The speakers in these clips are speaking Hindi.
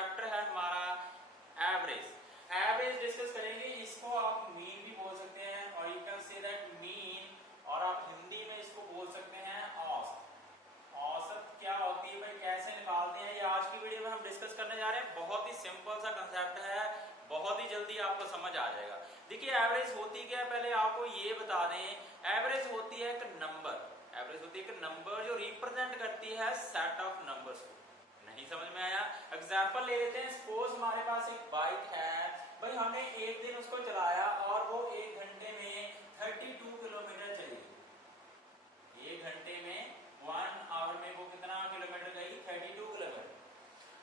चैप्टर है हमारा एवरेज। एवरेज डिस्कस करेंगे, इसको आप मीन भी बोल सकते हैं और you can say that mean, और आप हिंदी में इसको बोल सकते हैं औसत। औसत क्या होती है भाई, कैसे निकालते हैं, ये आज की वीडियो में हम डिस्कस करने जा रहे हैं। बहुत ही सिंपल सा कंसेप्ट है, बहुत ही जल्दी आपको समझ आ जाएगा। देखिए एवरेज होती क्या है, पहले आपको ये बता दें, एवरेज होती है एक नंबर, एवरेज होती है एक नंबर जो रिप्रेजेंट करती है सेट ऑफ नंबर्स को। नहीं समझ में आया? एग्जाम्पल ले लेते हैं, सपोज हमारे पास एक बाइक है भाई, हमने एक दिन उसको चलाया और वो 1 घंटे में 32 किलोमीटर चली। 1 घंटे में 1 आवर में वो कितना किलोमीटर गई? 32 किलोमीटर।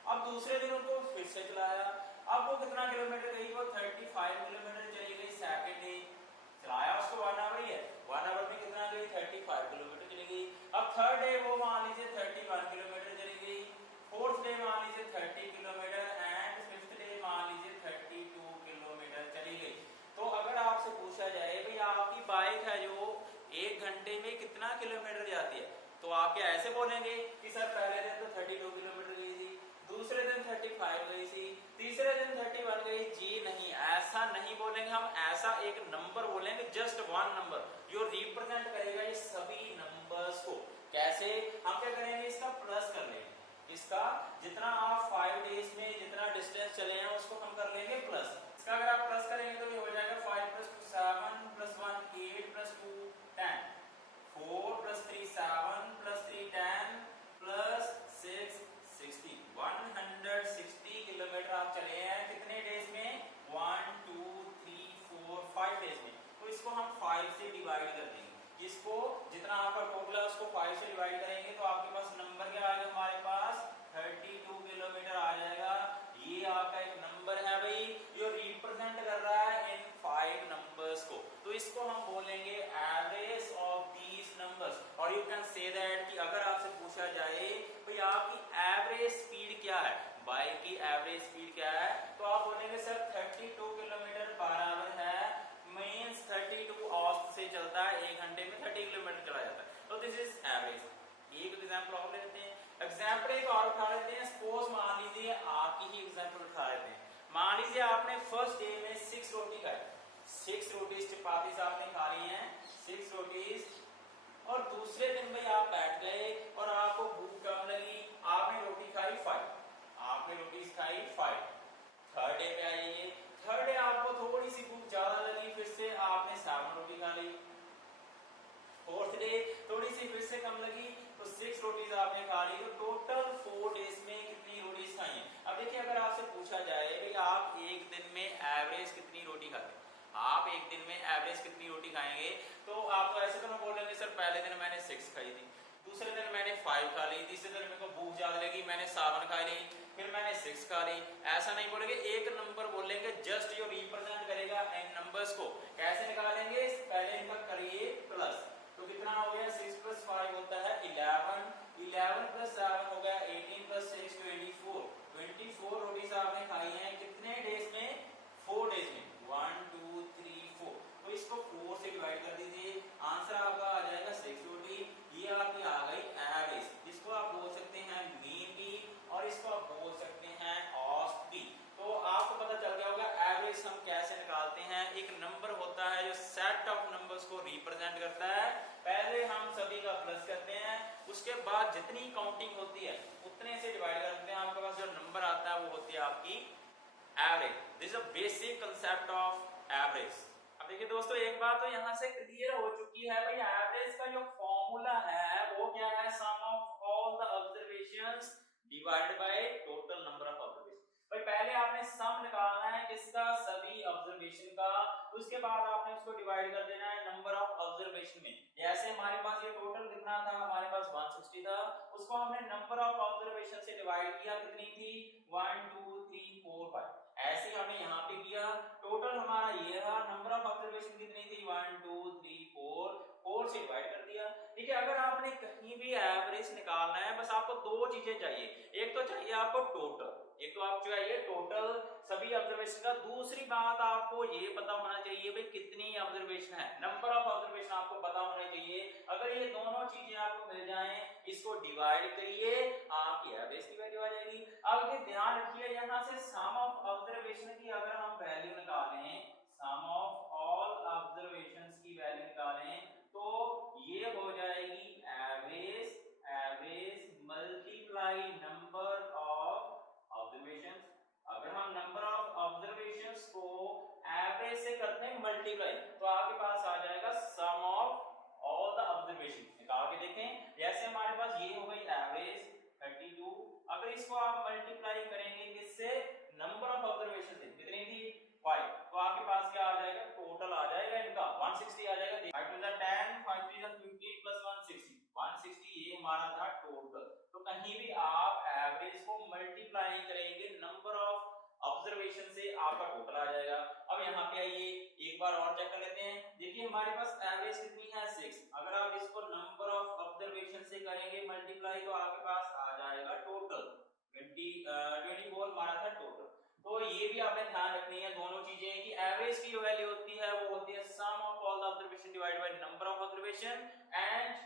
अब दूसरे दिन उनको फिर से चलाया, अब वो कितना किलोमीटर गई? वो 35 किलोमीटर चली गई। सेकंड डे चलाया उसको 1 आवर ही है, 1 आवर में कितना गई? 35 किलोमीटर चली गई। अब थर्ड डे वो मान लीजिए 31 किलोमीटर चली गई। फोर्थ डे मान लीजिए 30 किलोमीटर एंड फिफ्थ डे मान लीजिए 32 किलोमीटर चली गई। तो अगर आपसे पूछा जाए भाई आपकी बाइक है जो 1 घंटे में कितना किलोमीटर जाती है, तो आप क्या ऐसे बोलेंगे कि सर पहले दिन तो 32 किलोमीटर गई थी, दूसरे दिन 35 गई थी, तीसरे दिन 31 गई? जी नहीं, ऐसा नहीं बोलेंगे हम। ऐसा एक नंबर बोलेंगे, जस्ट वन नंबर जो रिप्रेजेंट करेगा ये सभी नंबर्स को। कैसे? हम क्या करेंगे, इसका प्लस कर लेंगे। इसका जितना आप 5 डेज में जितना डिस्टेंस चले हैं उसको हम कर लेंगे प्लस। इसका अगर आप प्लस करेंगे तो ये हो जाएगा 5 + 2 7 + 1 8 + 2 10, 4 + 3 7 + 3 10 + 6 60। 160 किलोमीटर आप चले हैं कितने डेज में? 1 2 3 4 5 डेज में। तो इसको हम 5 से डिवाइड कर देंगे। इसको जितना आपका टोटल है उसको 5 से डिवाइड करेंगे तो आपके पास नंबर क्या आएगा? हमारे पास 32 किलोमीटर आ जाएगा। ये आपका एक नंबर है भाई, जो रिप्रेजेंट कर रहा है इन 5 नंबर्स को। तो इसको हम बोलेंगे एवरेज ऑफ दीज नंबर्स। और यू कैन से दैट कि अगर आपसे पूछा जाए भाई आपकी एवरेज स्पीड क्या है, बाइक की एवरेज स्पीड क्या है, तो आप बोलेंगे सर 32 किलोमीटर पर आवर है, मीन्स 32 औसत से चलता है, 1 घंटे में 30 किलोमीटर चला जाता है। तो दिस इज एवरेज। एक एग्जांपल और ले लेते हैं, एग्जांपल एक और उठा लेते हैं। सपोज मान लीजिए आपकी ही एग्जांपल उठा लेते हैं। मान लीजिए आपने फर्स्ट डे में 6 रोटी खाई, 6 रोटीज चपातीज आपने खा ली हैं, 6 रोटीज। और दूसरे दिन भाई आप बैठ गए और आपको भूख कम लगी, आपने रोटी खाई 5, आपने रोटीज खाई 5। थर्ड डे पे आइए, थर्ड डे आपको थोड़ी सी भूख ज्यादा लगी, फिर से आपने 7 रोटी खा ली। फोर्थ डे थोड़ी सी फिर से कम लगी तो 6 रोटीज आपने खा ली। तो टोटल 4 डेज में कितनी रोटीज खाई हैं? अब देखिए अगर आपसे पूछा जाए कि आप एक दिन में एवरेज कितनी रोटी खाते हैं, आप एक दिन में एवरेज कितनी रोटी खाएंगे, तो आप तो ऐसे तो ना बोलेंगे सर पहले दिन मैंने 6 खाई थी, दूसरे दिन मैंने 5 खा ली, तीसरे दिन मेरे को भूख ज्यादा लगी मैंने 7 खा ली, फिर मैंने 6 खा ली। ऐसा नहीं बोलेंगे, एक नंबर बोलेंगे जस्ट जो रिप्रेजेंट करेगा इन नंबर्स को। कैसे निकालेंगे? पहले इनका करिए प्लस, तो कितना हो गया? 6 + 5 होता है 11, 11 + 7 हो गया 18 + 6 24। 24 रोटीज आपने खाई हैं कितने डेज में? 4 डेज में। 1 2 3 4। तो इसको 4 से डिवाइड कर दीजिए, आंसर आपका आ जाएगा 6 रोटी। ये आपकी आ गई एवरेज। इसको आप बोल सकते हैं मीन भी और इसको आप बोल सकते हैं औसत भी। तो आपको पता चल गया होगा एवरेज हम कैसे निकालते हैं। एक नंबर होता है जो सेट ऑफ नंबर्स को रिप्रेजेंट करता है। पहले हम सभी का प्लस करते हैं, उसके बाद जितनी काउंटिंग होती है उतने से डिवाइड करते हैं। आपके पास जो नंबर आता है वो होती है आपकी average. This is a basic concept of average. अब देखिए दोस्तों, एक बात तो यहां से क्लियर हो चुकी है भाई, एवरेज का जो फॉर्मूला है वो क्या है? Sum of all the observations divided by total number of observation. भाई पहले आपने सम निकालना है किसका? सभी ऑब्जर्वेशन का। उसके बाद आपने उसको डिवाइड कर देना है नंबर ऑफ ऑब्जर्वेशन में। जैसे हमारे पास ये टोटल कितना था? हमारे पास 160 था, उसको हमने नंबर ऑफ ऑब्जर्वेशन से डिवाइड किया, कितनी थी? 1 2 3 4 5। ऐसे हमने यहाँ पे किया, टोटल हमारा ये रहा। नंबर ऑफ ऑब्जर्वेशन कितनी थी? 1 2 3 4, 4 से डिवाइड कर दिया। ठीक है, अगर आपने कहीं भी एवरेज निकालना है, बस आपको दो चीजें चाहिए। एक तो चाहिए आपको टोटल, एक तो आप चाहिए टोटल सभी ऑब्जर्वेशन का। दूसरी बात आपको ये पता होना चाहिए भाई कितनी ऑब्जर्वेशन है, नंबर ऑफ ऑब्जर्वेशन आपको पता होना चाहिए। अगर ये दोनों चीजें आपको मिल जाएं, इसको डिवाइड करिए, आपकी एवरेज की वैल्यू आ जाएगी। अब ये ध्यान रखिए, यहाँ से सम ऑफ ऑब्जर्वेशन की अगर हम वैल्यू निकालें, सम ऑफ ऑल ऑब्जर्वेशंस की वैल्यू निकालें, तो ये हो जाएगी average, average multiply number of observations. अगर हम नंबर ऑफ ऑब्जर्वेशंस को एवरेज से करते हैं मल्टीप्लाई, तो आपके पास आ जाएगा सम ऑफ ऑल द ऑब्जर्वेशन। निकाल के देखें, जैसे हमारे पास ये हो गई एवरेज 32, अगर इसको आप मल्टीप्लाई करेंगे किससे, नंबर ऑफ ऑब्जर्वेशन से, कितनी थी 5, तो आपके पास क्या आ जाएगा, टोटल आ जाएगा इनका 160 आ जाएगा। 5 टू द 10, 5 3 15 प्लस 160, 160 ये हमारा था टोटल। तो कहीं भी आप एवरेज को मल्टीप्लाई करेंगे नंबर ऑफ ऑब्जर्वेशन से, आपका टोटल आ जाएगा। अब यहाँ पे आइए एक बार और चेक कर लेते हैं। देखिए हमारे पास एवरेज कितनी है 6, अगर आप इसको नंबर ऑफ ऑब्जर्वेशन से करेंगे मल्टीप्लाई, तो आपके पास आ जाएगा टोटल 24 हमारा था टोटल। तो ये भी आपने ध्यान रखनी है दोनों चीजें, कि एवरेज की जो वैल्यू होती है वो होती है sum of all the observation divided by number of observation, and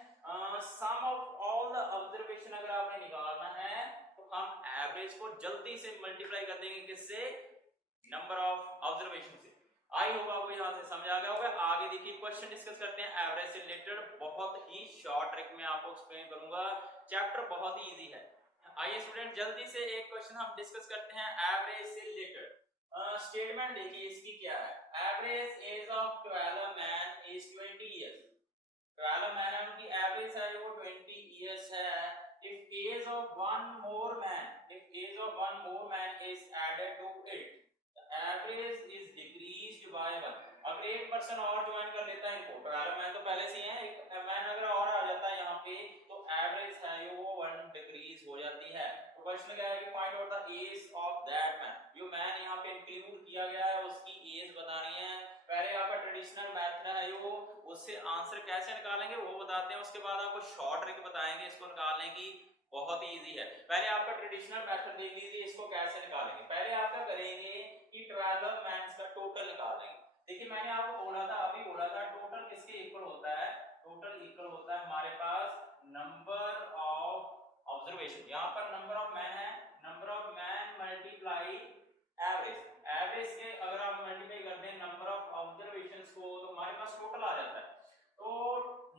sum of all the observation अगर आपने निकालना है तो हम एवरेज को जल्दी से मल्टीप्लाई कर देंगे किससे, नंबर ऑफ ऑब्जर्वेशन से। आई होप आपको यहां से समझ आ गया होगा। आगे देखिए क्वेश्चन डिस्कस करते हैं एवरेज से रिलेटेड, बहुत ही शॉर्ट ट्रिक में आपको एक्सप्लेन करूंगा, चैप्टर बहुत ही इजी है। आइए स्टूडेंट जल्दी से एक क्वेश्चन हम डिस्कस करते हैं एवरेज से रिलेटेड। स्टेटमेंट देखिए इसकी क्या है, average age of 12 man is 20 years. 12 man की एवरेज है वो 20 इयर्स है। If age of one more man, if age of one more man is added to it, the average is decreased by 1। अगर एक पर्सन और ज्वाइन कर लेता है इनको, 12 मैन तो पहले से ही है, एक मैन अगर और आ जाता है यहाँ पे, तो एवरेज है वो 1 डिक्रीज हो जाती है। तो क्वेश्चन क्या है कि find out the age of that man, जो मैन यहाँ पे इंक्लूड किया गया है उसकी एज बतानी है। पहले आपका ट्रेडिशनल मेथड है वो, उससे आंसर कैसे निकालेंगे वो बताते हैं, उसके बाद आपको शॉर्ट ट्रिक बताएंगे इसको निकालने की, बहुत ही इजी है। पहले आपका ट्रेडिशनल मेथड देख लीजिए, इसको कैसे निकालेंगे। पहले आपका करेंगे कि 12 मैन्स का टोटल निकाल लेंगे। देखिए मैंने आपको बोला था, अभी बोला था, टोटल किसके इक्वल होता है, टोटल इक्वल होता है हमारे पास नंबर ऑफ ऑब्जर्वेशन। यहाँ पर नंबर ऑफ मैन है, number of man multiply average, average के अगर आप मल्टीप्लाई करते हैं नंबर ऑफ ऑब्जर्वेशंस को, तो हमारे पास टोटल आ जाता है। तो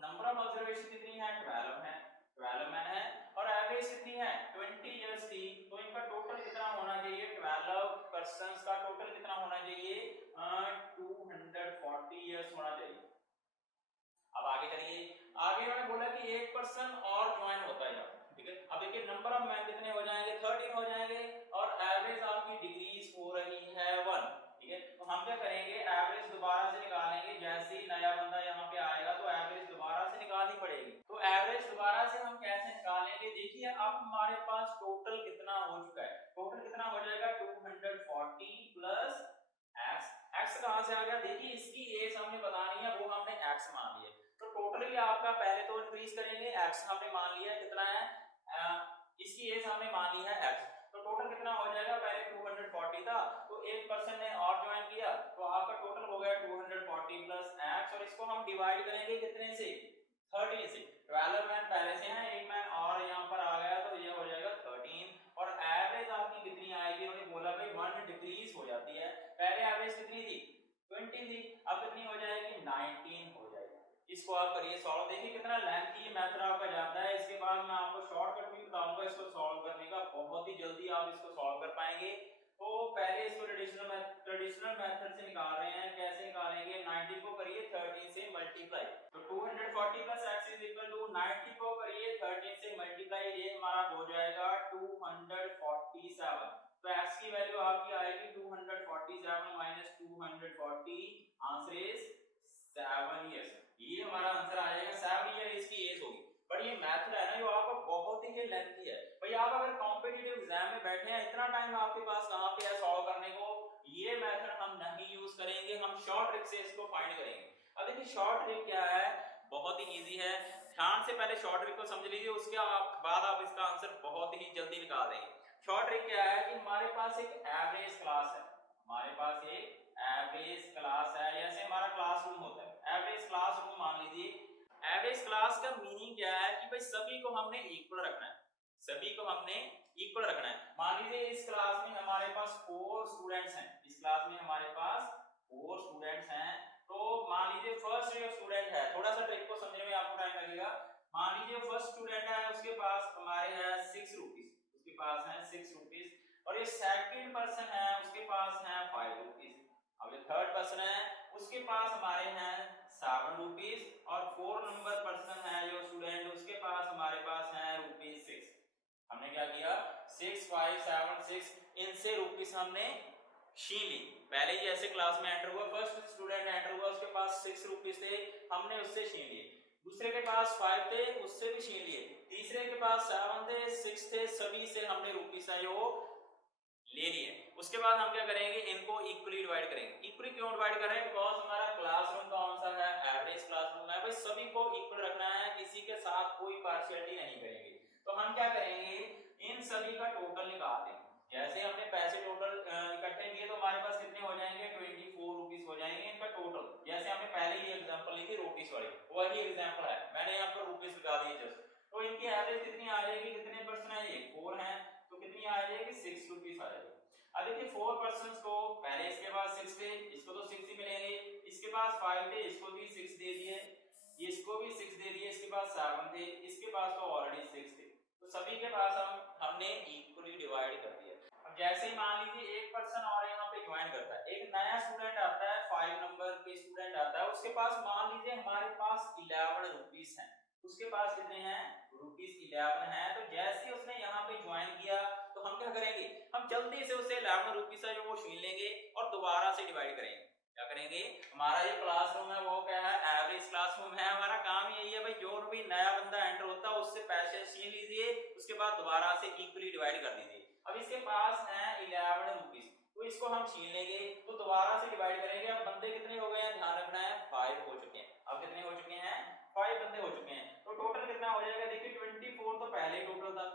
नंबर ऑफ ऑब्जर्वेशन कितनी है, 12 है, 12 मैन है, और एवरेज कितनी है 20 इयर्स थी, तो इनका टोटल कितना होना चाहिए, 12 पर्संस का टोटल कितना होना चाहिए, 240 इयर्स होना चाहिए। अब आगे चलिए, आगे मैंने बोला कि एक पर्सन और ज्वाइन होता है यहाँ, ठीक है। अब देखिए नंबर ऑफ मैन कितने हो जाएंगे, 13 हो जाएंगे, और एवरेज आपकी डिक्रीज हो रही है 1, ठीक है। तो हम क्या करेंगे, एवरेज दोबारा से निकालेंगे, जैसे ही नया बंदा यहाँ पे आएगा तो एवरेज दोबारा से निकालनी पड़ेगी। तो एवरेज दोबारा से हम कैसे निकालेंगे, देखिए अब हमारे पास टोटल कितना हो चुका है, टोटल कितना हो जाएगा 240 प्लस x, x कहां से आ गया, देखिए इसकी एज हमने बतानी है, वो हमने x मान लिया। तो टोटली आपका पहले तो इंक्रीज करेंगे, x हमने मान लिया कितना है, इसकी एज हमने मान ली है x, तो टोटल कितना हो जाएगा, पहले 240 था, तो एक पर्सन ने और ज्वाइन किया, तो आपका टोटल हो गया 240 प्लस x, और इसको हम डिवाइड करेंगे कितने से, 13 से। 12 मैन पहले से हैं, एक मैन और यहाँ पर आ गया, तो ये हो जाएगा 13, और एवरेज आपकी कितनी आएगी, उन्होंने बोला भाई 1 डिक्रीज हो जाती है, पहले एवरेज कितनी थी 20 थी, अब कितनी हो जाएगी 19 हो जाएगी। इसको आप करिए सॉल्व, देखिए कितना लेंथी मेथड आपका जाता है। इसके बाद मैं आपको शॉर्टकट भी बताऊंगा इसको सॉल्व करने का, बहुत ही जल्दी आप इसको सॉल्व कर पाएंगे। तो पहले इसको ट्रेडिशनल मेथड से निकाल रहे हैं, कैसे निकालेंगे, 19 को करिए 13 से मल्टीप्लाई, तो 240 plus x is equal to 90 को करिए 13 से मल्टीप्लाई, ये हमारा हो जाएगा 247, तो x की वैल्यू आपकी आएगी 247 माइनस 240, आंसर इज 7 इयर्स। ये हमारा आंसर आ जाएगा, 7 ईयर इसकी एज होगी। पर ये मेथड है ना जो आपका बहुत ही लेंथी है भाई, आप अगर कॉम्पिटिटिव एग्जाम में बैठे हैं, इतना टाइम आपके पास कहां पे है सॉल्व करने को, ये मेथड हम नहीं यूज करेंगे, हम शॉर्ट ट्रिक से इसको फाइंड करेंगे। अब देखिए शॉर्ट ट्रिक क्या है, बहुत ही इजी है। ध्यान से पहले शॉर्ट ट्रिक को समझ लीजिए, उसके बाद आप इसका आंसर बहुत ही जल्दी निकाल देंगे। शॉर्ट ट्रिक क्या है कि हमारे पास एक एवरेज क्लास है, हमारे पास एक एवरेज क्लास है, जैसे हमारा क्लासरूम होता है, एवरेज क्लासरूम मान लीजिए। एवरेज क्लास का मीनिंग क्या है कि भाई सभी को हमने इक्वल रखना है, सभी को हमने इक्वल रखना है। मान लीजिए इस क्लास में हमारे पास 4 स्टूडेंट्स हैं, इस क्लास में हमारे पास 4 स्टूडेंट्स हैं, तो मान लीजिए फर्स्ट जो स्टूडेंट है, थोड़ा सा ट्रिक को समझने में आपको टाइम लगेगा। मान लीजिए फर्स्ट स्टूडेंट है, उसके पास हमारे है 6 रुपीस, उसके पास है 6 रुपीस, और ये सेकंड पर्सन है उसके पास है 5 रुपीस। अब ये थर्ड पर्सन है उसके पास हमारे हैं 7 रुपीस, और 4 नंबर पर्सन है जो स्टूडेंट, उसके पास हमारे पास है रुपीस 6। हमने क्या किया, 6 5 7 6, इनसे रुपीस हमने छीन ली। पहले ही ऐसे क्लास में एंटर हुआ, फर्स्ट स्टूडेंट एंटर हुआ, उसके पास 6 रुपीस थे, हमने उससे छीन लिए। दूसरे के पास 5 थे, उससे भी छीन लिए। तीसरे के पास 7 थे, 6 थे, सभी से हमने रुपीस है जो ले लिए। उसके बाद हम क्या करेंगे, इनको इक्वली डिवाइड करेंगे। इक्वली क्यों डिवाइड कर रहे हैं, बिकॉज हमारा क्लासरूम कौन सा है, एवरेज क्लासरूम है, भाई सभी को इक्वल रखना है, किसी के साथ कोई पार्शियलिटी नहीं करेंगे। तो हम क्या करेंगे, इन सभी का टोटल निकाल देंगे। जैसे हमने पैसे टोटल इकट्ठे किए तो हमारे पास कितने हो जाएंगे, 24 रुपीस हो जाएंगे इनका टोटल। जैसे हमने पहले ही एग्जांपल ली थी रुपीस वाली, वही एग्जांपल है, मैंने यहाँ पर रुपीस लगा दिए जस्ट। तो इनकी एवरेज कितनी आ जाएगी, कितने पर्सन है ये 4 है, तो कितनी आ जाएगी 6 रुपीस आ जाएगी। अब देखिए 4 पर्संस को, पहले इसके पास 6 थे, इसको तो 6 ही मिलेंगे, इसके पास 5 थे, इसको भी 6 दे दिए, इसको भी 6 दे दिए, इसके पास 7 थे, इसके पास तो ऑलरेडी 6 थे, तो सभी के पास हमने इक्वली डिवाइड कर दिया। अब जैसे ही मान लीजिए एक पर्सन और यहाँ पे ज्वाइन करता है, एक नया स्टूडेंट आता है, 5 नंबर के स्टूडेंट आता है, उसके पास मान लीजिए हमारे पास 11 रुपीस हैं, उसके पास कितने हैं, रुपीस 11 है। तो जैसे ही उसने यहाँ पे ज्वाइन किया तो हम क्या करेंगे, हम जल्दी से उसे 11 रुपीस है जो वो छीन लेंगे और दोबारा से डिवाइड करेंगे। क्या करेंगे, हमारा जो क्लासरूम है वो क्या है, एवरेज क्लासरूम है, हमारा काम यही है भाई, जो भी नया बंदा एंटर होता है उससे पैसे छीन लीजिए, उसके बाद दोबारा से इक्वली डिवाइड कर दीजिए। अब इसके पास है 11 रुपीस, तो इसको हम छीन लेंगे, तो दोबारा से डिवाइड करेंगे। अब बंदे कितने हो गए हैं, ध्यान रखना है 5 हो चुके हैं। अब कितने हो चुके हैं, 5 बंदे हो चुके हैं, तो टोटल कितना हो जाएगा, देखिए 24 तो पहले टोटल था,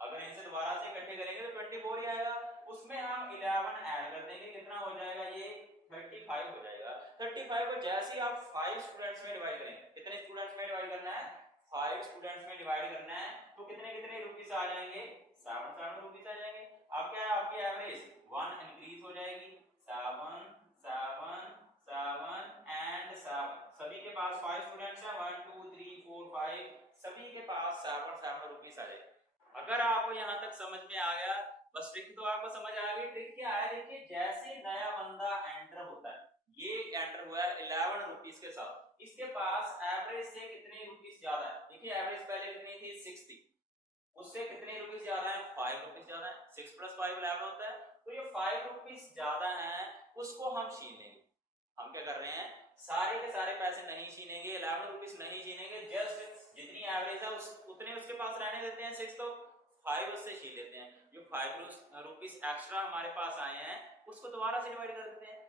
अगर इनसे दोबारा से इकट्ठे करेंगे तो 24 ही आएगा, उसमें हम 11 ऐड कर देंगे, कितना हो जाएगा ये 35 हो जाएगा। 35 को जैसे ही आप 5 स्टूडेंट्स में डिवाइड करेंगे, कितने स्टूडेंट्स में डिवाइड करना है, 5 स्टूडेंट्स में डिवाइड करना है, तो कितने कितने रुपीस आ जाएंगे, 7 रुपीस आ जाएंगे। अब क्या है, आपकी एवरेज 1 इंक्रीज हो जाएगी, 7 7 7 एंड 7, सभी के पास 5 स्टूडेंट्स हैं, 1 2 3 4 5, सभी के पास 7 रुपीस आ जाएगा। अगर आपको यहाँ तक समझ में आ गया, बस ट्रिक तो आपको समझ आ गई। ट्रिक क्या है, देखिए जैसे नया बंदा एंटर होता है, ये एंटर हुआ है 11 रुपीस के साथ, इसके पास एवरेज से कितने रुपीस ज्यादा है, देखिए एवरेज पहले कितनी थी 6 थी, उससे कितने रुपीस ज्यादा है, 5 रुपीस ज्यादा है, 6 + 5 11 होता है, तो ये 5 रुपीस ज्यादा है, उसको हम छीन लेंगे। हम क्या कर रहे हैं, सारे के सारे पैसे नहीं छीनेंगे, 11 रुपीस नहीं छीनेंगे, जस्ट जितनी एवरेज है उतने उसके पास रहने देते हैं, 6 तो 5 उससे छीन लेते हैं, जो 5 रुपीस एक्स्ट्रा हमारे पास आए हैं उसको दोबारा से डिवाइड कर देते हैं।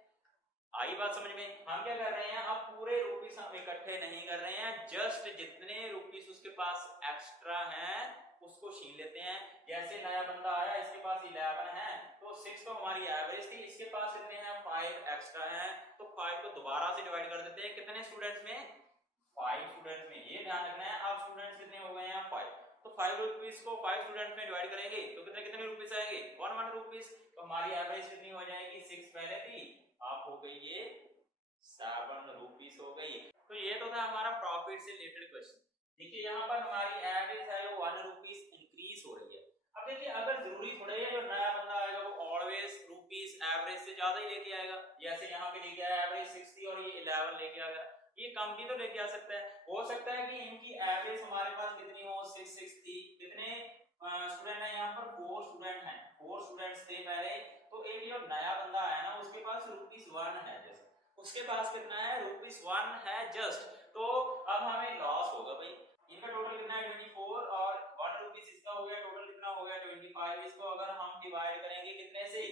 आई बात समझ में, हम क्या कर रहे हैं, अब पूरे रुपीस हम इकट्ठे नहीं कर रहे हैं, जस्ट जितने रुपीस उसके पास एक्स्ट्रा हैं उसको छीन लेते हैं। जैसे नया बंदा आया, इसके पास 11 है, तो 6 तो हमारी एवरेज थी, इसके पास कितने हैं, 5 एक्स्ट्रा हैं, तो 5 को दोबारा से डिवाइड कर देते हैं, कितने स्टूडेंट्स में, 5 स्टूडेंट्स में। ये ध्यान रखना है, अब स्टूडेंट्स कितने हो गए हैं, 5, तो 5 रुपीस को 5 स्टूडेंट्स में डिवाइड करेंगे तो कितने कितने रुपीस आएंगे, 1 रुपीस, तो हमारी एवरेज कितनी हो जाएगी, 6 पहले थी, अब हो गई ये 7 रुपीस हो गई। तो ये तो था हमारा प्रॉफिट से रिलेटेड क्वेश्चन। देखिए यहाँ पर हमारी एवरेज है वो 1 रुपीस इंक्रीज हो रही है। अब देखिए अगर जरूरी थोड़ा है जो नया बंदा आएगा वो ऑलवेज रुपीस एवरेज से ज्यादा ही लेके आएगा, जैसे यहाँ पे लेके आया एवरेज 6 थी और ये 11 लेके आ गया, ये कम भी तो लेके आ सकता है। हो सकता है कि इनकी एवरेज हमारे पास कितनी हो, 6 थी, कितने स्टूडेंट है यहाँ पर, 4 स्टूडेंट हैं, 4 स्टूडेंट्स थे पहले, तो एक जो नया बंदा आया ना उसके पास रुपीस 1 है, जैसे उसके पास कितना है, रुपीस 1 है जस्ट, तो अब हमें लॉस होगा भाई। इनका टोटल कितना है 24 और 1 रुपीस इसका हो गया, टोटल कितना हो गया 25। इसको अगर हम डिवाइड करेंगे कितने से,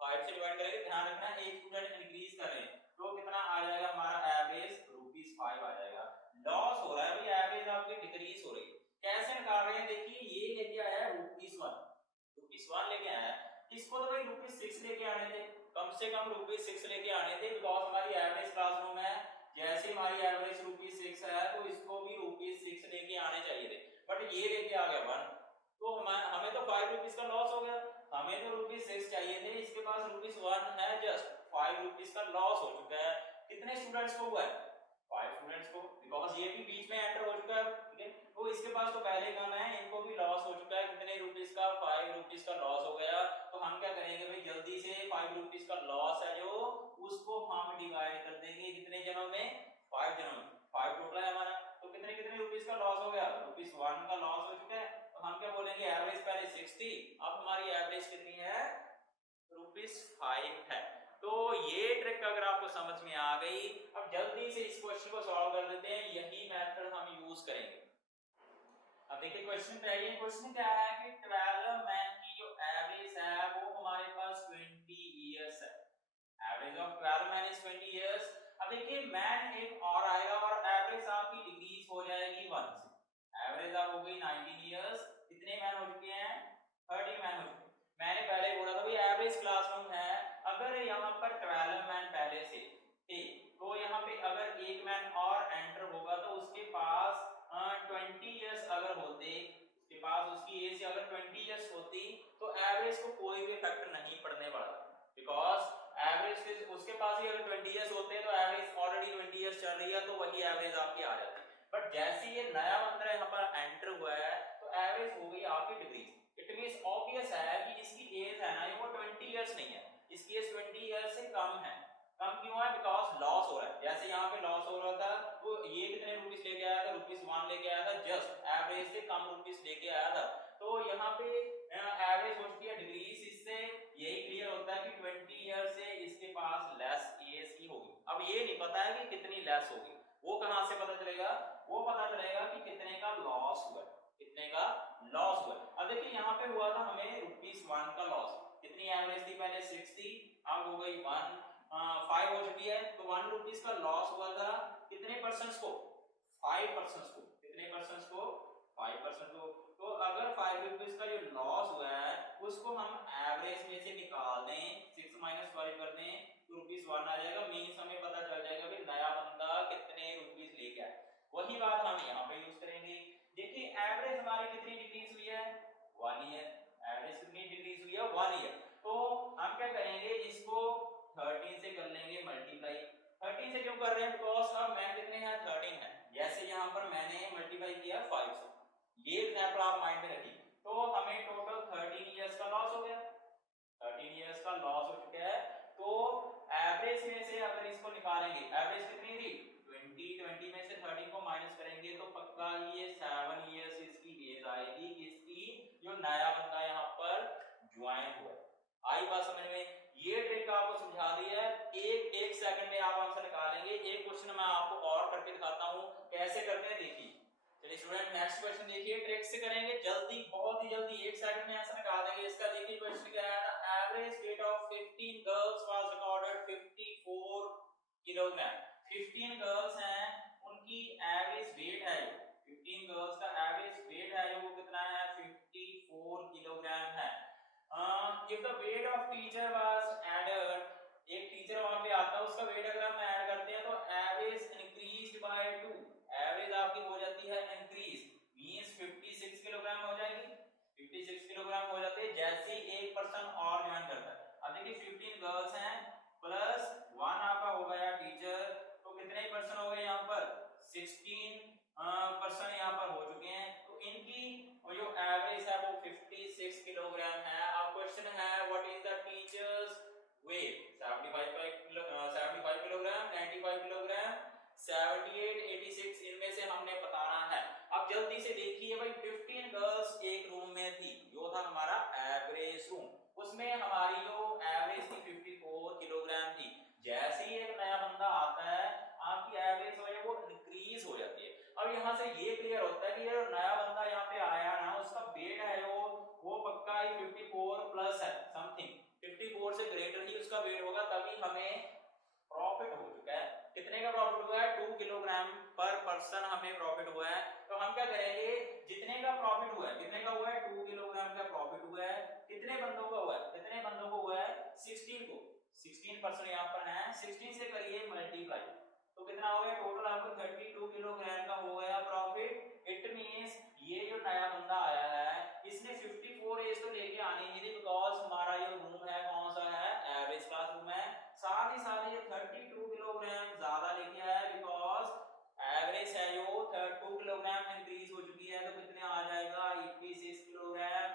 5 से डिवाइड करेंगे, ध्यान रखना एक स्टूडेंट इंक्रीज कर रहे हैं, तो कितना आ जाएगा हमारा एवरेज रुपीस 5 आ जाएगा। लॉस हो रहा है भाई, एवरेज आपकी डिक्रीज हो रही है। कैसे निकाल रहे हैं, देखिए ये लेके आया है ₹1 लेके आया है, इसको तो भाई ₹6 लेके आने थे, कम से कम ₹6 लेके आने थे, बिकॉज हमारी एवरेज क्लासरूम है, जैसे हमारी एवरेज ₹6 है तो इसको भी ₹6 लेके आने चाहिए थे, बट ये लेके आ गया 1, तो हमें तो ₹5 का लॉस हो गया, हमें तो ₹6 चाहिए थे, इसके पास ₹1 है, जस्ट ₹5 का लॉस हो चुका है। कितने स्टूडेंट्स को हुआ है, 5 स्टूडेंट्स को, बिकॉज ये भी बीच में एंटर हो चुका है, ठीक है, तो इसके पास तो पहले कम है, इनको भी लॉस हो चुका है, कितने ₹5 का, ₹5 का लॉस हो गया। तो हम क्या करेंगे भाई, जल्दी से ₹5 का लॉस है जो, उसको हम डिवाइड कर देंगे कितने जनों में, 5 जनों में, 5 टोटल है हमारा, तो कितने कितने ₹1 का लॉस हो गया, ₹1 का लॉस हो चुका है। तो हम क्या बोलेंगे, एवरेज पहले 6 थी, अब हमारी एवरेज कितनी है, ₹5 है। तो ये ट्रिक अगर आपको समझ में आ गई, अब जल्दी से इस क्वेश्चन को सॉल्व कर देते हैं, यही मेथड हम यूज करेंगे। अब देखिए क्वेश्चन पे आइए, क्वेश्चन क्या है कि 12 मैन की जो एवरेज है वो हमारे पास 20 इयर्स है, average of 12 man is 20 years. अब देखिए मैन एक और आएगा और एवरेज आपकी डिक्रीज हो जाएगी 1 से, एवरेज आप हो गई 19 इयर्स, कितने मैन हो चुके हैं, 30 मैन हो चुके हैं। मैंने पहले बोला था भाई एवरेज क्लासरूम है, अगर यहाँ पर 12 मैन पहले से थे, तो यहाँ पे अगर एक मैन और एंटर होगा तो उसके पास 20 इयर्स अगर होते, उसके पास उसकी एज अगर 20 इयर्स होती, तो एवरेज को कोई भी इफेक्ट नहीं पड़ने वाला, बिकॉज एवरेज उसके पास ही अगर 20 इयर्स होते तो एवरेज ऑलरेडी 20 इयर्स चल रही है, तो वही एवरेज आपकी आ जाती। बट जैसे ये नया बंदा यहाँ पर एंटर हुआ है तो एवरेज हो गई आपकी डिक्रीज। इट मींस ऑब्वियस है कि इसकी एज है ना, ये वो 20 इयर्स नहीं है, इसकी एज 20 इयर्स से कम है। कम क्यों है, बिकॉज लॉस हो रहा है, जैसे यहाँ पे लॉस हो रहा था, तो ये कितने ₹1 लेके आया था, ₹1 लेके आया था, जस्ट एवरेज से कम ₹1 लेके आया था, तो यहाँ पे एवरेज हो चुकी है डिक्रीज, इससे यही क्लियर होता है कि 20 ईयर से इसके पास लेस एज की होगी। अब ये नहीं पता है कि कितनी लेस होगी, वो कहां से पता चलेगा, वो पता चलेगा कि कितने का लॉस हुआ, कितने का लॉस हुआ। अब देखिए यहाँ पे हुआ था हमें ₹1 का लॉस, कितनी एवरेज थी, पहले 6 थी, अब हो गई 5 हो चुकी है, तो ₹1 का लॉस हुआ था कितने परसेंट को, 5% को, कितने परसेंट को, 5% को। तो अगर ₹5 का जो लॉस हुआ है उसको हम एवरेज में से निकाल दें, 6 - 5 कर दें, तो ₹1 आ जाएगा, मींस हमें पता चल जाएगा कि नया बंदा कितने ₹1 लेके आया। वही बात हम यहाँ पे यूज करेंगे। देखिए एवरेज हमारी कितनी डिक्रीज हुई है, 1 ईयर, एवरेज कितनी डिक्रीज हुई है, 1 ईयर। तो हम क्या करेंगे, इसको 13 से कर लेंगे मल्टीप्लाई। 13 से क्यों कर रहे हैं, बिकॉज अब मैन कितने हैं, 13 है, जैसे यहाँ पर मैंने मल्टीप्लाई किया 5 से, ये एग्जांपल आप माइंड में रखिए। तो हमें टोटल 13 इयर्स का लॉस हो गया, 13 इयर्स का लॉस हो चुका है। तो एवरेज में से अगर इसको निकालेंगे, एवरेज कितनी थी 20 में से 13 को माइनस करेंगे तो पक्का ही ये 7 इयर्स इसकी एज आएगी, इसकी जो नया बंदा यहाँ पर ज्वाइन हुआ। आई बात समझ में, ये ट्रिक आपको समझा दी है, एक सेकंड में आप आंसर निकालेंगे। एक क्वेश्चन मैं आपको और करके दिखाता हूँ कैसे करते हैं, देखिए। चलिए स्टूडेंट नेक्स्ट क्वेश्चन देखिए, ट्रिक से करेंगे जल्दी, बहुत ही जल्दी, एक सेकंड में आंसर निकाल देंगे इसका। देखिए क्वेश्चन क्या है, the average weight of 15 girls was recorded 54 kilogram. 15 girls हैं, उनकी एवरेज वेट है, 15 गर्ल्स का एवरेज वेट है वो कितना है, 54 किलोग्राम है। if the weight of teacher was added, एक टीचर वहां पे आता है, उसका वेट अगर हम ऐड करते हैं तो एवरेज इंक्रीज्ड बाय 2, एवरेज आपकी हो जाती है इंक्रीज, मींस 56 किलोग्राम हो जाएगी, 56 किलोग्राम हो जाती है जैसे एक पर्सन और ज्वाइन करता है। अब देखिए 15 गर्ल्स हैं प्लस 1 आपका हो गया टीचर, तो कितने पर्सन हो गए यहाँ पर, 16 पर्सन यहाँ पर हो चुके हैं। तो इनकी जो एवरेज है वो 56 किलोग्राम है। अब क्वेश्चन है what is the teacher's weight, 75 kilogram, 95 kilogram, 78, 86, इनमें से हमने बताना है। अब जल्दी से देखिए भाई, 15 गर्ल्स एक रूम में थी, जो था हमारा एवरेज रूम, उसमें हमारी जो एवरेज थी 54 किलोग्राम थी। जैसे ही एक नया बंदा आता है, आपकी एवरेज जो है वो इंक्रीज हो जाती है। अब यहाँ से ये क्लियर होता है कि ये नया बंदा यहाँ पे आया ना, उसका वेट है वो पक्का ही 54 प्लस है समथिंग, 54 से ग्रेटर ही उसका वेट होगा, तभी हमें प्रॉफिट हो चुका है। कितने का प्रॉफिट हुआ है, 2 किलोग्राम पर पर्सन हमें प्रॉफिट हुआ है, तो हम क्या करेंगे, जितने का प्रॉफिट हुआ है, कितने का हुआ है, 2 किलोग्राम का प्रॉफिट हुआ है, कितने बंदों का हुआ है, कितने बंदों को हुआ है, 16 को, 16% यहाँ पर है, 16 से करिए मल्टीप्लाई, तो कितना हो गया टोटल आपको 32 किलोग्राम का हो गया प्रॉफिट। इट मींस ये जो नया बंदा आया है इसने 54 एज तो लेके आनी नहीं थी, बिकॉज हमारा ये रूम है कौन सा है, एवरेज क्लास रूम है। साथ ही साथ ये 32 किलोग्राम ज्यादा लेके आया है, बिकॉज एवरेज है जो 32 किलोग्राम इंक्रीज हो चुकी है, तो कितने आ जाएगा 86 किलोग्राम।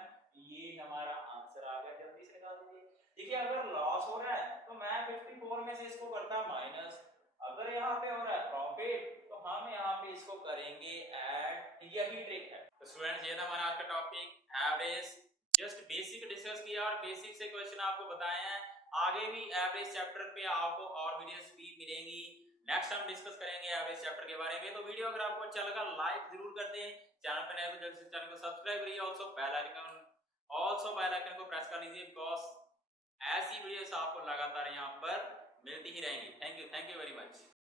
ये हमारा आंसर आ गया, जल्दी से निकाल दीजिए। देखिए अगर लॉस हो रहा है तो मैं 54 में से इसको करता माइनस, अगर यहाँ पे हो रहा है प्रॉफिट तो हम यहाँ पे इसको करेंगे ऐड, यही ट्रिक है। तो स्टूडेंट्स ये था हमारा आज का topic average, just basic discuss किया और बेसिक से क्वेश्चन आपको बताए हैं। आगे भी एवरेज चैप्टर पे आपको और वीडियोस भी मिलेंगी, नेक्स्ट हम डिस्कस करेंगे एवरेज चैप्टर के बारे में। तो वीडियो अगर आपको अच्छा लगा लाइक जरूर कर दें, चैनल पे नए तो जल्दी से चैनल को सब्सक्राइब करिए, ऑल्सो बेल आइकन को प्रेस कर लीजिए, बिकॉज ऐसी वीडियोस आपको लगातार यहाँ पर मिलती ही रहेंगी। Thank you very much.